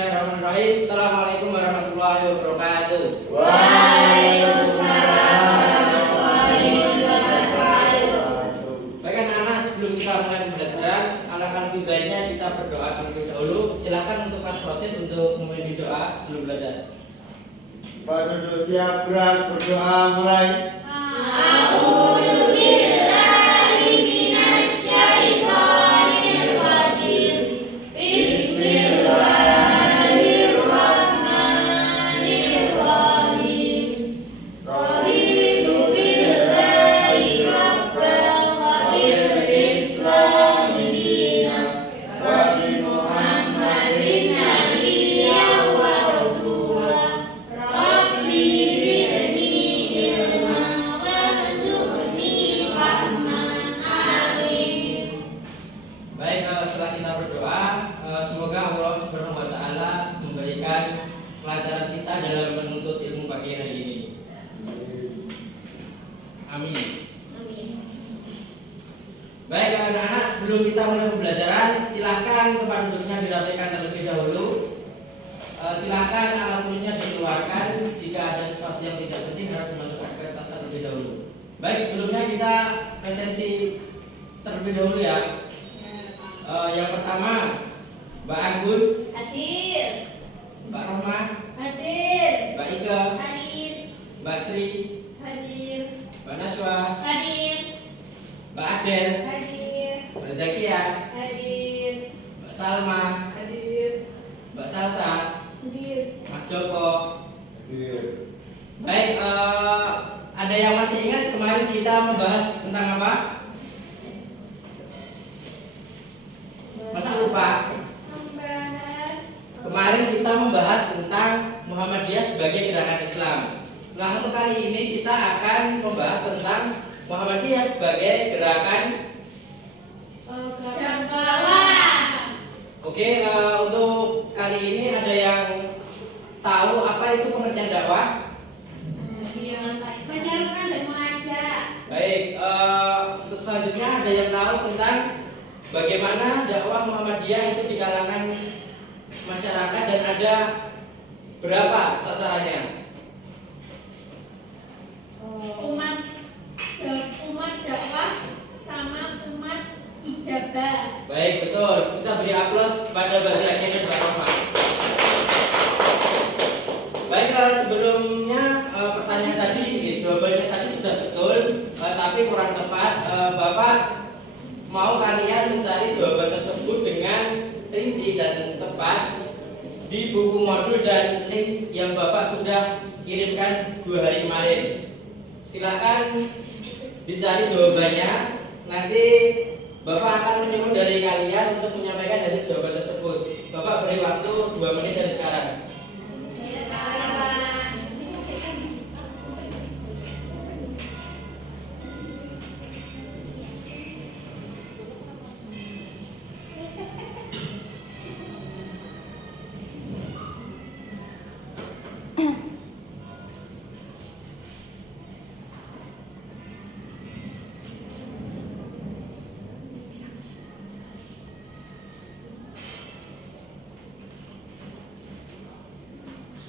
Bismillahirrahmanirrahim. Assalamualaikum warahmatullahi wabarakatuh. Waalaikumsalam warahmatullahi wabarakatuh. Baik anak-anak, sebelum kita mulai pembelajaran, alangkah lebih baiknya kita berdoa terlebih dahulu. Silakan untuk Mas Rosid untuk memulai doa sebelum belajar. Pak duduk siap, gerak, berdoa, mulai. Setelah kita berdoa, semoga Allah Subhanahu wa Ta'ala memberikan pelajaran kita dalam menuntut ilmu pagi hari ini. Amin. Baik anak-anak, sebelum kita mulai pembelajaran, silahkan tempat duduknya dirapikan terlebih dahulu. Silahkan alat tulisnya dikeluarkan. Jika ada sesuatu yang tidak penting harus dimasukkan ke tas terlebih dahulu. Baik, sebelumnya kita presensi terlebih dahulu ya. Yang pertama, Mbak Anggun Hadir. Mbak Rohmah Hadir. Mbak Ika Hadir. Mbak Tri Hadir. Mbak Naswa Hadir. Mbak Adel Hadir. Mbak Zakia Hadir. Mbak Salma Hadir. Mbak Salsa Hadir. Mas Joko. Hadir. Baik, ada yang masih ingat kemarin kita membahas tentang apa? Masa lupa? Membahas Kemarin kita membahas tentang Muhammadiyah sebagai gerakan Islam. Nah, untuk kali ini kita akan membahas tentang Muhammadiyah sebagai gerakan. dakwah. Oke, untuk kali ini ada yang tahu apa itu pengertian dakwah? Menyerukan dan mengajak. Baik, untuk selanjutnya ada yang tahu tentang bagaimana dakwah Muhammadiyah itu di kalangan masyarakat dan ada berapa sasarannya? Umat dakwah sama umat ijabah. Baik, betul. Kita beri aplaus kepada Mbak Zakia dan Mbak Rohmah. Baik, sebelumnya pertanyaan tadi, jawabannya tadi sudah betul, tapi kurang tepat. Bapak mau kalian mencari jawaban tersebut dengan rinci dan tepat di buku modul dan link yang Bapak sudah kirimkan 2 hari kemarin. Silakan dicari jawabannya. Nanti Bapak akan menyuruh dari kalian untuk menyampaikan hasil jawaban tersebut. Bapak beri waktu 2 menit dari sekarang.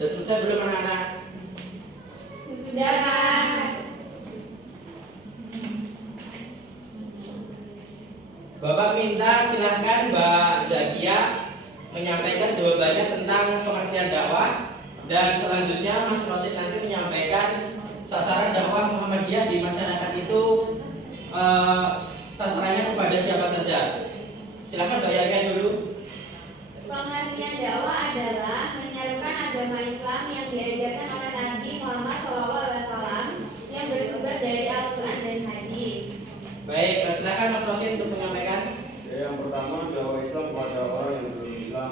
Sudah selesai belum anak-anak? Sudah kan? Bapak minta silahkan Mbak Zakia menyampaikan jawabannya tentang pengertian dakwah, dan selanjutnya Mas Rosid nanti menyampaikan sasaran dakwah Muhammadiyah di masyarakat itu sasarannya kepada siapa saja. Silahkan Mbak Zakia dulu. Pengertian dakwah adalah menyerukan agama Islam yang diajarkan oleh Nabi Muhammad SAW yang bersumber dari Al-Quran dan Hadis. Baik, silakan Mas Rosid untuk menyampaikan. Yang pertama, dakwah Islam kepada orang yang belum Islam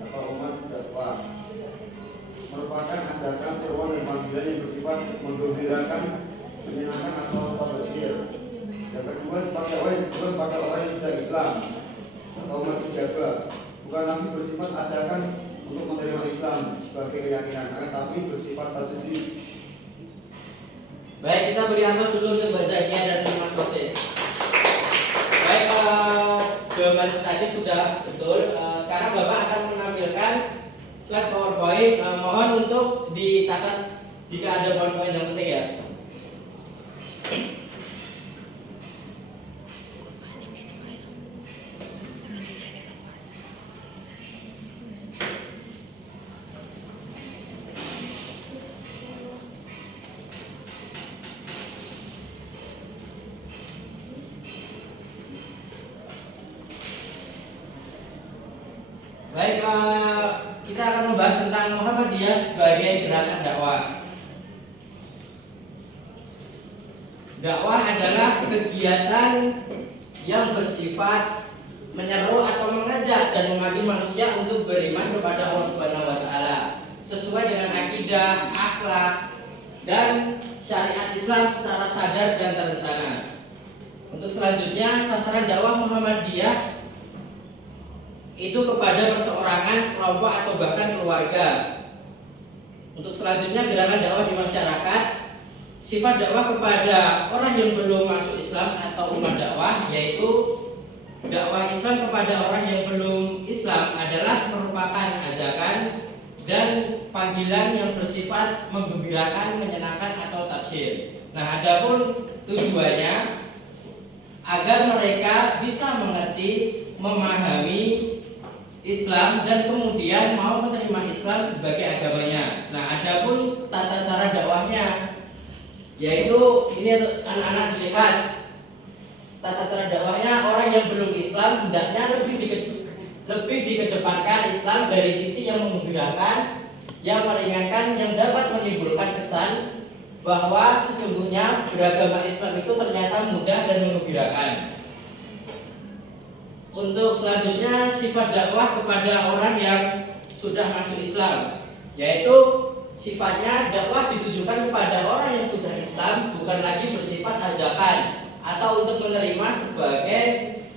atau umat dakwah merupakan ajakan, seruan dan panggilan yang bersifat menggembirakan, menyenangkan atau bersir. Yang kedua, sebagai orang yang sudah Islam atau umat ijabah, bukan lagi bersifat ajakan untuk menerima Islam sebagai keyakinan, tetapi bersifat tajwid. Baik, kita beri aplaus dulu untuk Mbak Zakia dan Mas Rosid. Baik, jawaban jawaban tadi sudah betul. Sekarang Bapak akan menampilkan slide PowerPoint. Mohon untuk dicatat jika ada poin-poin yang penting ya. Baik, kita akan membahas tentang Muhammadiyah sebagai gerakan dakwah. Dakwah adalah kegiatan yang bersifat menyeru atau mengajak dan memanggil manusia untuk beriman kepada Allah Subhanahu wa taala sesuai dengan akidah, akhlak, dan syariat Islam secara sadar dan terencana. Untuk selanjutnya, sasaran dakwah Muhammadiyah itu kepada perseorangan, kelompok, atau bahkan keluarga. Untuk selanjutnya, gerakan dakwah di masyarakat. Sifat dakwah kepada orang yang belum masuk Islam atau umat dakwah, yaitu dakwah Islam kepada orang yang belum Islam adalah merupakan ajakan dan panggilan yang bersifat menggembirakan, menyenangkan, atau tafsir. Nah, adapun tujuannya agar mereka bisa mengerti, memahami Islam dan kemudian mau menerima Islam sebagai agamanya. Nah, adapun tata cara dakwahnya, yaitu ini anak-anak dilihat tata cara dakwahnya. Orang yang belum Islam hendaknya lebih dikedepankan Islam dari sisi yang menggembirakan, yang meringankan, yang dapat menimbulkan kesan bahwa sesungguhnya beragama Islam itu ternyata mudah dan menggembirakan. Untuk selanjutnya, sifat dakwah kepada orang yang sudah masuk Islam, yaitu sifatnya dakwah ditujukan kepada orang yang sudah Islam, bukan lagi bersifat ajakan atau untuk menerima sebagai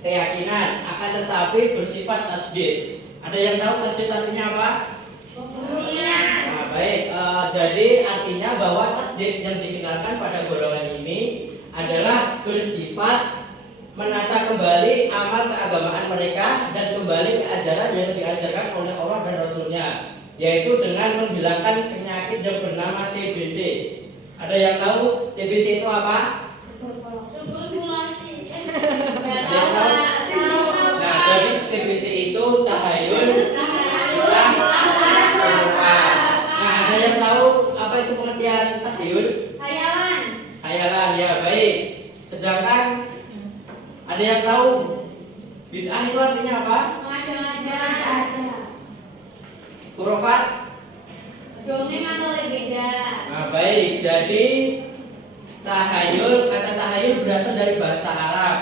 keyakinan, akan tetapi bersifat tasdid. Ada yang tahu tasdid artinya apa? Nah, baik, jadi artinya bahwa tasdid yang dikenalkan pada golongan ini adalah bersifat menata kembali amal keagamaan mereka dan kembali ke ajaran yang diajarkan oleh Allah dan Rasulnya, yaitu dengan menghilangkan penyakit yang bernama TBC. Ada yang tahu TBC itu apa? Tuberkulosis. Ada yang tahu? Nah, jadi TBC itu tahayul, Nah, ada yang tahu apa itu pengertian tahayul? Hayalan, ya baik. Sedangkan ada yang tahu bid'ah itu artinya apa? Khurafat? Dongeng atau legenda. Nah, baik. Jadi tahayul, kata tahayul berasal dari bahasa Arab.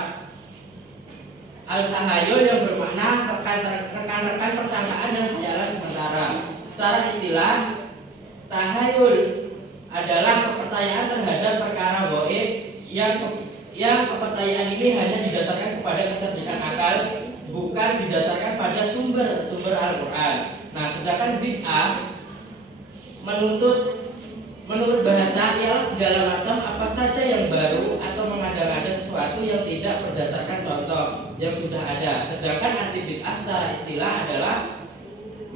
Al-tahayul yang bermakna rekan-rekan persangkaan yang hanyalah sementara. Secara istilah, tahayul adalah kepercayaan terhadap perkara gaib yang kepercayaan ini hanya didasarkan kepada kecerdasan akal, bukan didasarkan pada sumber Al-Quran. Nah, sedangkan bid'ah menurut bahasa ialah segala macam apa saja yang baru atau mengada-ngada sesuatu yang tidak berdasarkan contoh yang sudah ada. Sedangkan arti bid'ah secara istilah adalah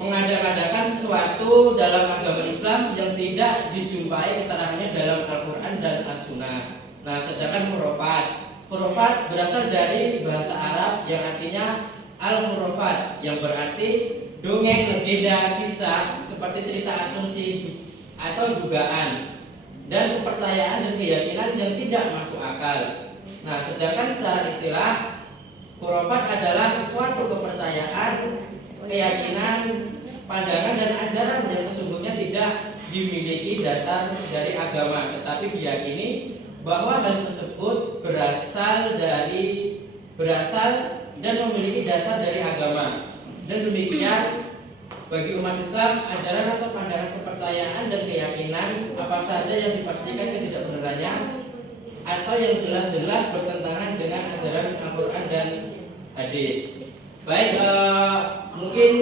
mengada-ngadakan sesuatu dalam agama Islam yang tidak dijumpai keterangannya dalam Al-Quran dan As-Sunnah. Nah, sedangkan hurufat berasal dari bahasa Arab yang artinya al-hurufat, yang berarti dongeng, legenda, kisah seperti cerita, asumsi atau dugaan dan kepercayaan dan keyakinan yang tidak masuk akal. Nah, sedangkan secara istilah hurufat adalah sesuatu kepercayaan, keyakinan, pandangan dan ajaran yang sesungguhnya tidak dimiliki dasar dari agama, tetapi diyakini bahwa hal tersebut berasal dan memiliki dasar dari agama. Dan demikian bagi umat Islam, ajaran atau pandangan kepercayaan dan keyakinan apa saja yang dipastikan ketidakbenarannya atau yang jelas-jelas bertentangan dengan ajaran Al-Quran dan hadis. Baik, mungkin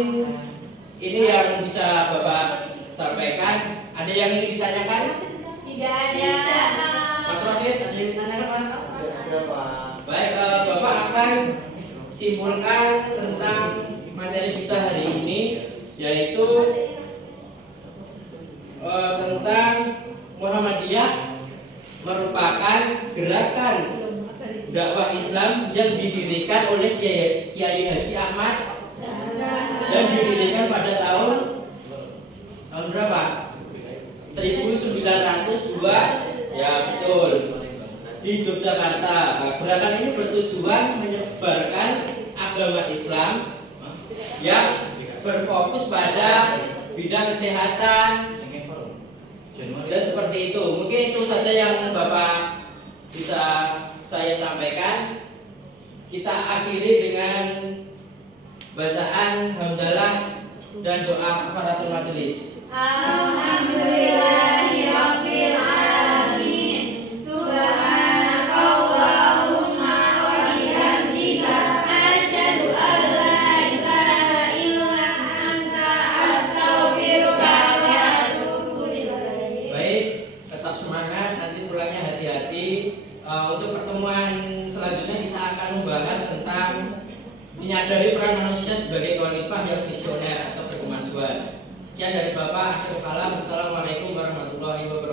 ini yang bisa Bapak sampaikan. Ada yang ingin ditanyakan? Tidak ada. Mas Rosid, ada yang ditanyakan, Mas? Ada, Pak. Baik, Bapak akan simpulkan tentang materi kita hari ini, yaitu tentang Muhammadiyah merupakan gerakan dakwah Islam yang didirikan oleh Kiai Haji Ahmad dan didirikan pada tahun berapa? 1902, ya betul, di Yogyakarta. Nah, gerakan ini bertujuan menyebarkan agama Islam yang berfokus pada bidang kesehatan dan seperti itu. Mungkin itu saja yang Bapak bisa saya sampaikan. Kita akhiri dengan bacaan hamdalah dan doa kafaratul majelis. Alhamdulillahirabbil alamin. Subhanakallahumma wa bihamdika asyhadu an la ilaha illa anta astaghfiruka wa atubu ilaik. Baik, tetap semangat, nanti pulangnya hati-hati. Untuk pertemuan selanjutnya kita akan membahas tentang menyadari peran manusia sebagai khalifah yang visioner atau berkemajuan. Sekian dari Bapak. Akhirul kalam. Assalamualaikum warahmatullahi wabarakatuh.